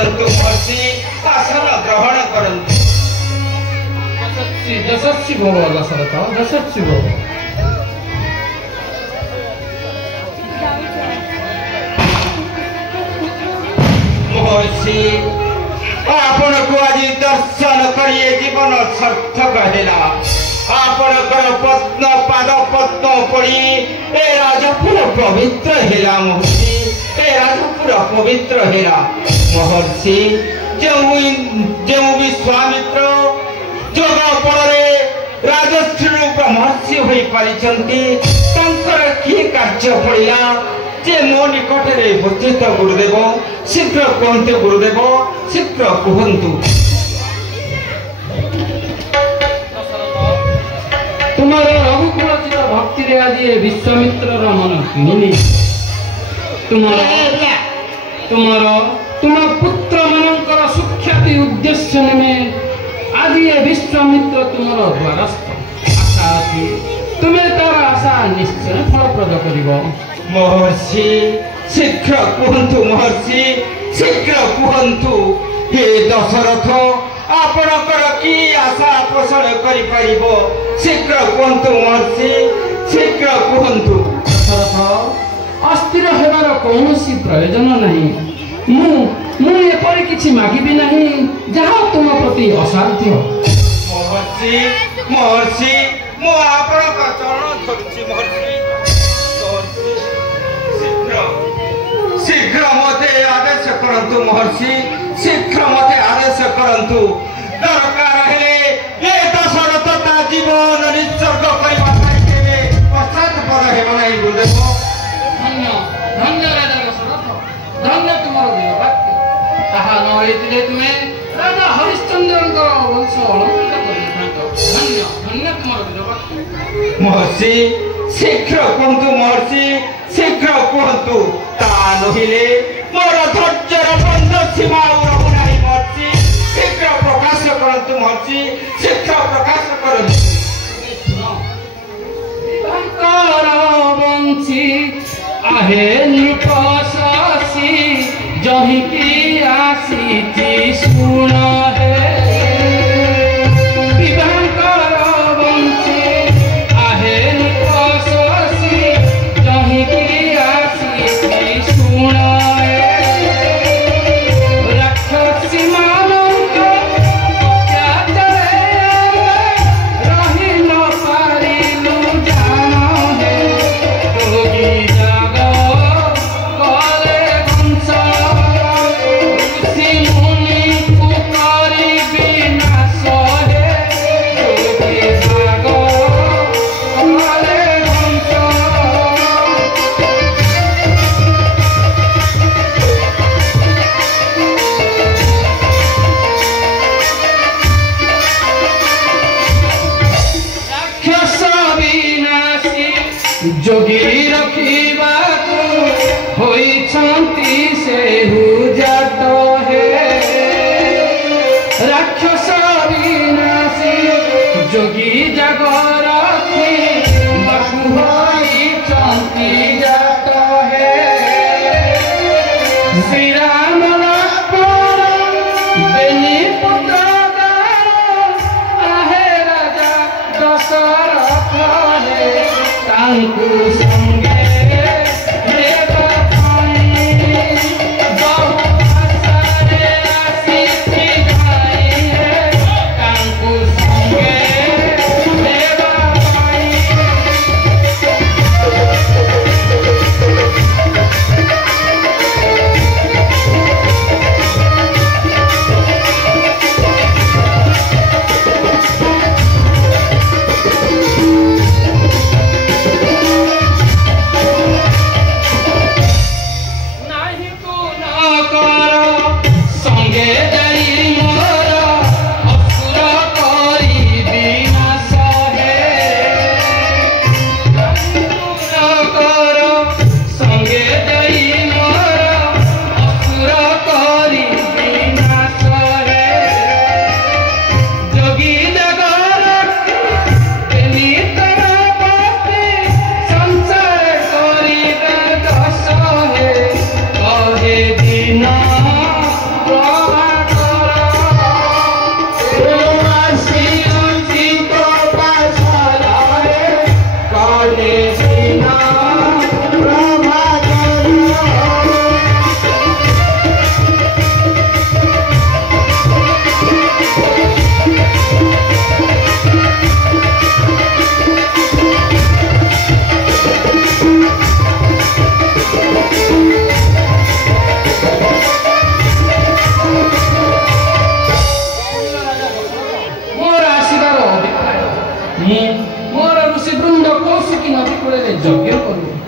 କରନ୍ତୁ ମହର୍ଷି ଆସନ ଗ୍ରହଣ କରନ୍ତୁ। ଯଶସ୍ୱୀ ଭବ ଦଶରଥ, ଯଶସ୍ୱୀ ଭବ। ମହର୍ଷି ଆପଣଙ୍କୁ ଆଜି ଦର୍ଶନ କରି ଏ ଜୀବନ ସାର୍ଥକ ହେଲା। ଆପଣଙ୍କର ପଦ୍ମ ପାଦ ପଦ୍ମ ପଡ଼ି ଏ ରାଜପୁର ପବିତ୍ର ହେଲା। ମହର୍ଷି ଏ ରାଜପୁର ପବିତ୍ର ହେଲା। ମହର୍ଷି ଯେଉଁ ବିଶ୍ୱାମିତ୍ର ଯୋଗ ବଳରେ ରାଜଶ୍ରୀରୁ ବ୍ରହ୍ମର୍ଷି ହୋଇପାରିଛନ୍ତି ତାଙ୍କର କି କାର୍ଯ୍ୟ ପଡ଼ିଲା ଯେ ମୋ ନିକଟରେ ଉପସ୍ଥିତ ଗୁରୁଦେବ? ଶୀଘ୍ର କୁହନ୍ତୁ ଗୁରୁଦେବ, ଶୀଘ୍ର କୁହନ୍ତୁ। ତୁମର ରଘୁକୁଳଚିତ ଭକ୍ତିରେ ଆଜି ବିଶ୍ୱାମିତ୍ରର ମନ କିଣିନି। ତୁମ ପୁତ୍ର ମାନଙ୍କର ସୁଖ୍ୟାତି ଉଦ୍ଦେଶ୍ୟ ନେମେ ଆଜି ଏ ବିଶ୍ୱାମିତ୍ର ତୁମର ଦ୍ୱାରସ୍ଥ। ଆଶା ଅଛି ତୁମେ ତାର ଆଶା ନିଶ୍ଚୟ ଫଳପ୍ରଦ କରିବ। ମହର୍ଷି ଶୀଘ୍ର କୁହନ୍ତୁ, ମହର୍ଷି ଶୀଘ୍ର କୁହନ୍ତୁ। ହେ ଦଶରଥ, ଆପଣଙ୍କର କି ଆଶା ପୋଷଣ କରିପାରିବ? ଶୀଘ୍ର କୁହନ୍ତୁ ମହର୍ଷି, ଶୀଘ୍ର କୁହନ୍ତୁ। ଦଶରଥ, ଅସ୍ଥିର ହେବାର କୌଣସି ପ୍ରୟୋଜନ ନାହିଁ। ମୁଁ ଏପରି କିଛି ମାଗିବି ନାହିଁ ଯାହା ତୁମ ପ୍ରତି ଅସାଧ୍ୟ। ମହର୍ଷି ମହର୍ଷି ମୁଁ ଆପଣଙ୍କ ଚରଣ ଧରୁଛି। ମହର୍ଷି ଶୀଘ୍ର ମୋତେ ଆଦେଶ କରନ୍ତୁ। ମହର୍ଷି ଶୀଘ୍ର ମୋତେ ଆଦେଶ କରନ୍ତୁ। ଦରକାର ହେଲେ ଏ ଦଶରଥ ତା ଜୀବନ ନିଃସର୍ଗ କରିବା ପାଇଁ କେବେ ପଶ୍ଚାତପଦ ହେବ ନାହିଁ। ଗୁରୁଦେବ, ଧନ୍ୟ ଧନ୍ୟ ରାଜା ଦଶରଥ, ଧନ୍ୟ ତୁମର ବୀର ବାକ୍ୟ। ତାହା ନ ହେଇଥିଲେ ତୁମେ ରାଜା ହରିଶ୍ଚନ୍ଦ୍ରଙ୍କ ବଂଶ ଅଳଙ୍କୃତ କରିଥାନ୍ତ। ଧନ୍ୟ ଧନ୍ୟ ତୁମର ବୀର ବାକ୍ୟ। ମହର୍ଷି ଶୀଘ୍ର କୁହନ୍ତୁ। ମହର୍ଷି ଶୀଘ୍ର କୁହନ୍ତୁ। ତା ନହେଲେ ମୋର ଧୈର୍ଯ୍ୟର ବନ୍ଧ ସୀମା ଆଉ ରହୁନାହିଁ। ମହର୍ଷି ଶୀଘ୍ର ପ୍ରକାଶ କରନ୍ତୁ। ମହର୍ଷି ଶୀଘ୍ର ପ୍ରକାଶ କରନ୍ତୁ। ବଂଶୀ ଆହେ ନୃପଶି ଯହିକି ଆସିଛି ଶୁଣ ହେ। ଦିବାଙ୍କର ବଂଶୀ ଆହେ ନୃପଶି ଯହିକି ଆସିଛି ଶୁଣ ହେ। ରାକ୍ଷସୀ ମାନଙ୍କ ଅତ୍ୟାଚାରରେ ରହି ନ ପାରିଲୁ ଜାଣ ହେ। ଯୋଗୀ ଜାଗ କଲେ ବଂଶ ଋଷି ମୁନିକୁ କରିବି ନାଶ ହେ। ଯୋଗୀ ଜାଗ କଲେ ବଂଶ। ରାକ୍ଷସ ବିନାଶୀ ଯୋଗୀ ରଖିବାକୁ ହୋଇଛନ୍ତି ସେହୁ ଜାତ ହେ। ରାକ୍ଷସ ବିନାଶୀ ଯୋଗୀ ଜାଗ ରଖିବାକୁ ହୋଇଛନ୍ତି ଜାତ ହେ। ଶ୍ରୀରାମ ଲକ୍ଷ୍ମଣ ବେନି ପୁତ୍ର ଦାନ ଆହେ ରାଜା ଦଶରଥ ହେ। ତାଙ୍କୁ ସଙ୍ଗେ ନେବା ପାଇଁ ବହୁ ଆଶାରେ ଆସିଛି ଭାଇ ହେ। ତାଙ୍କୁ ସଙ୍ଗେ ନେବା ପାଇଁ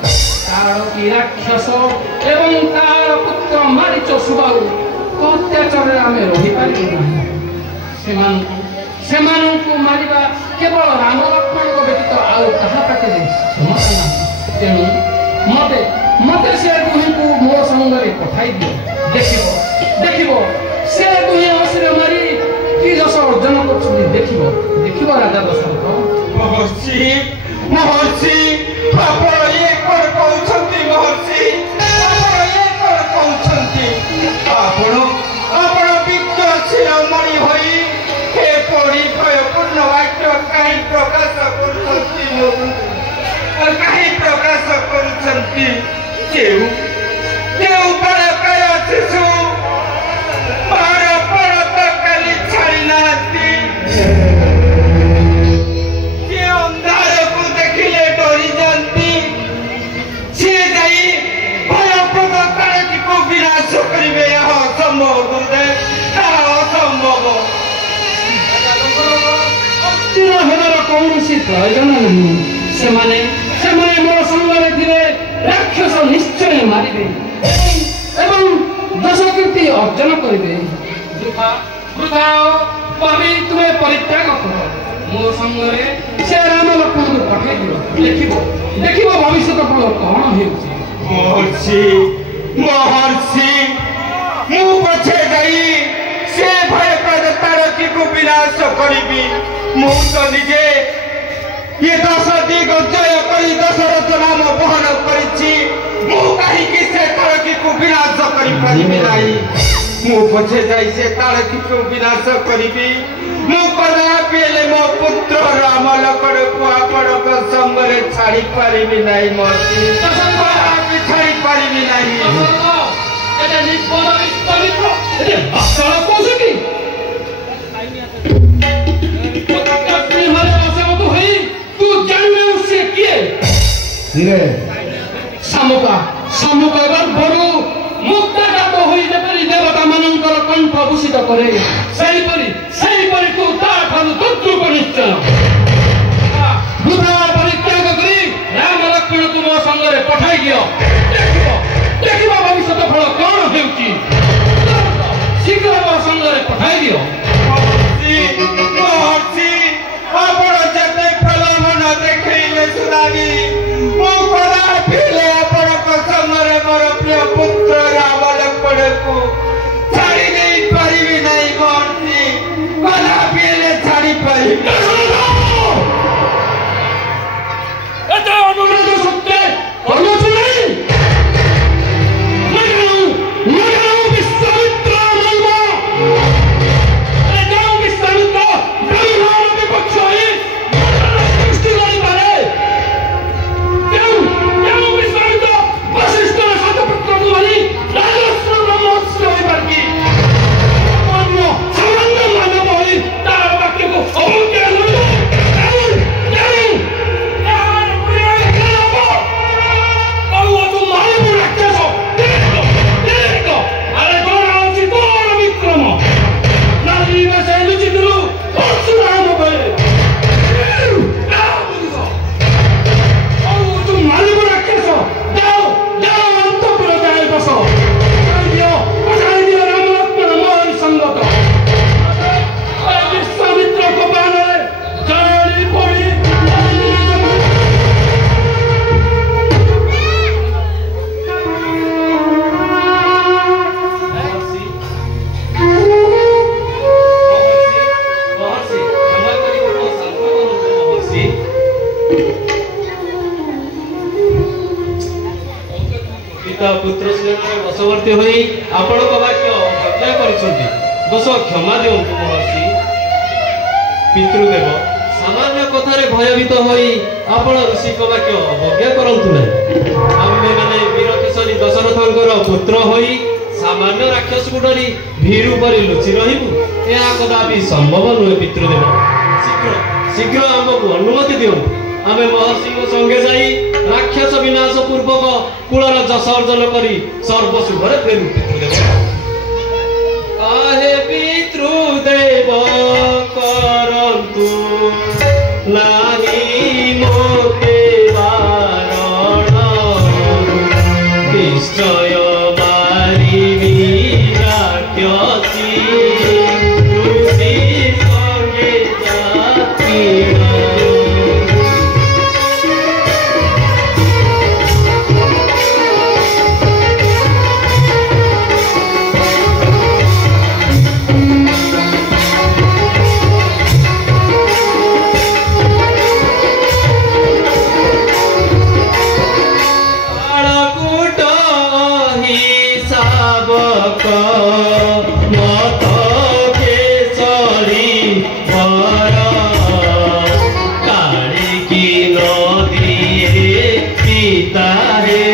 तारकी राक्षस एवं तार पुत्र मारीच सुबाहु अत्याचार आम रही पारू मारिबा केवल राम लक्ष्मण व्यतीत आउ कहा पाटे क्षमता ना तेणु मते मते से दुही को मो संगरे पठाई दियो देखिबो से दुही असरे मारी कि जस अर्जन करछुनी देखिबो राजा दशरथ महर्षि आपण ये कर कहउछंती महर्षि आपण ये कर कहउछंती आपण विज्ञाशील मणि होई हे पड़ी भयपूर्ण वाक्य कहीं प्रकाश करुछंती कहीं प्रकाश करुछंती केउ बालकाय शिशु मार पड़त काली छाड़ी नाती कौनसी प्रयोजन नहीं से मोर संगरे थिले राक्षस निश्चय मारिबे एवं दश कीर्ति अर्जन करिबे वृथा भावी तुम्हें परित्याग कर मो संगरे से राम लक्ष्मण को पठाई दियो देखिबो भविष्य फल कौन हेउछि महर्षि मु पछे गई से भय कर तारकी को विनाश करिबी मु तो निजे ये 10 दिग जय करी दशरथ नाम बहन करिछि मु कहीं कि से तारकी को विनाश करि परिबी नाही मु पछे जाई से तारकी को विनाश करिबी मु कदा पेले मो पुत्र राम लक्ष्मण को आपण संगरे छाड़ी परिबी नाही महर्षि छाड़ी परिबी नाही एटा निष्फल पवित्र एटा असल कोसकी सामुका बड़ू मुक्ताघात होई जेपरी देवता मानकर कंठ भूषित करे सेहीपरि तू ताठारु तद्रुप निश्चय बुधा परित्याग करी राम लक्ष्मण तू मो संगरे पठाई दियो देखिबो भविष्य फल कौन हेउची शीघ्र मो संगरे पठाई दियो महर्षि आपण जते प्रलोभन देखैले सुनानी मो कदा फिले आपण संगरे मोर प्रिय पुत्र राम लक्ष्मण को छाड़ी नहीं परिबी नहीं महर्षि कदा फिले छाड़ी परिबी एते अनुरोध सत्य अनुरोध नहीं पुत्र वशवर्ती होई आपण वाक्य हत्या करिसंती दोष क्षमा दियंतु महर्षि पितृदेव सामान्य कथारे भयभीत होई आपण ऋषि वाक्य अवज्ञा करंतु नै आम्मे माने वीरकेशरी दशरथंकर पुत्र होई सामान्य राक्षस को डरी भीरु परि लुचि रहिबु या कदापि संभव नुहे पितृदेव शीघ्र हमको अनुमति दियंतु आमे महर्षि को संगे जाई राक्षस विनाश पूर्वक कुलर जस अर्जन करी सर्वशुभरे फेरु पितृदेव आहे पितृदेव करंतु नाही मोते बारण ନିଶ୍ଚୟ ମାରିବି ରାକ୍ଷସୀ ଋଷି ସଙ୍ଗେ ଜାତିର। Hare